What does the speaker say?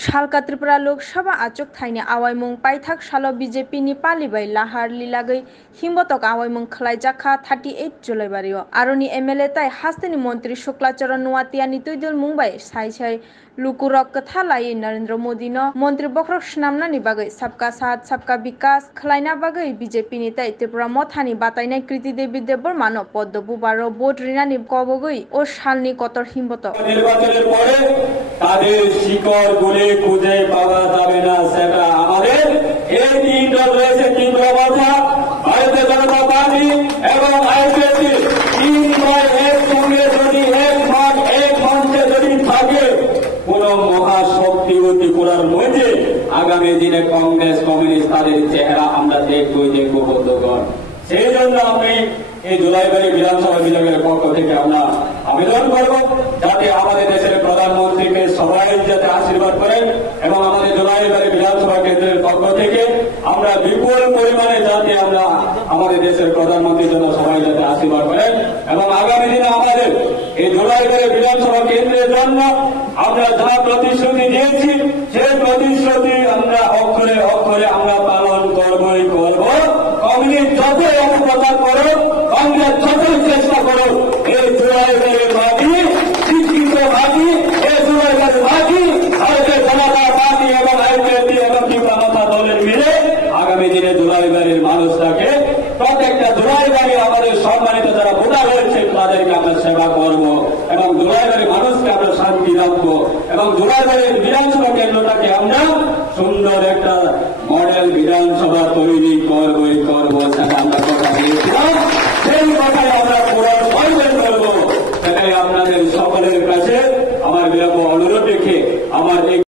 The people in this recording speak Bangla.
सालका त्रिपुरा लोकसभा आचक थाइने आवाइमुं पाइथाक सालो बीजेपी नि पालिबाय लाहार लिलागै हिमबतक आवाइमुं खलाइजाखा 38 जुलाई बारियो आरोनि एमएलए ताइ हास्तेनि मंत्री शुक्लाचरण नुवातियानि तुइदुल मुंबाय साइसाइ लुकुरक कथा लायै नरेंद्र मोदी नो मंत्री बख्रक स्नामनानि बागै सबका साथ सबका विकास खलाइना बागै बीजेपी नि ताइ त्रिपुरा मथानि बातायनाय कृति देवी देबबर्मानो पद्म बुबारो भोट रिनानि कबगै ओ सालनि कतर हिमबतक নির্বাচনের পরে তাদের শিকড় গুলে খুঁজে পাওয়া যাবে না সেটা আমাদের এই তিন দল রয়েছে তিন অবস্থা ভারতীয় জনতা পার্টি এবং আইপিএসি তিন দল একসঙ্গে যদি এক মাঠ এক মঞ্চে যদি থাকে কোন মহাশক্তি ত্রিপুরার মধ্যে আগামী দিনে কংগ্রেস কমিউনিস্ট তাদের চেহারা আমরা দেখবই বন্ধুগণ সেই জন্য আমি এই জুলাইবাড়ি বিধানসভা বিভাগের পক্ষ থেকে আমরা আবেদন করব যাতে আমাদের দেশের প্রধানমন্ত্রীকে সবাই যাতে আশীর্বাদ করেন এবং আমাদের জুলাইবাড়ি বিধানসভা কেন্দ্রের পক্ষ থেকে আমরা বিপুল পরিমাণে যাতে আমরা আমাদের দেশের প্রধানমন্ত্রীর জন্য সবাই যাতে আশীর্বাদ করেন এবং আগামী দিনে আমাদের এই জুলাইবাড়ি বিধানসভা কেন্দ্রের জন্য আমরা যা প্রতিশ্রুতি দিয়েছি সেই প্রতিশ্রুতি আমরা অক্ষরে অক্ষরে আমরা পালন করবই করব কমিউনিস্ট যতই অপপ্রচার করো কংগ্রেস যতই চেষ্টা করো এই জুলাইবাড়ির মাটি শিক্ষিত মাটি এই জুলাইবাড়ির মাটি ভারতীয় জনতা পার্টি এবং আইপিএসি এবং ত্রিপুরা জনতা দলের মিলে আগামী দিনে জুলাইবাড়ির মানুষটাকে প্রত্যেকটা জুলাইবাড়ি আমাদের সম্মানিত যারা ভোটার হয়েছে তাদেরকে আমরা সেবা করব এবং জুলাইবাড়ির মানুষকে আমরা শান্তি রাখবো এবং জুলাইবাড়ির বিধানসভা কেন্দ্রটাকে আমরা সুন্দর একটা মডেল বিধানসভা তৈরি করবই করবো সেটা আমরা কথা দিয়েছিলাম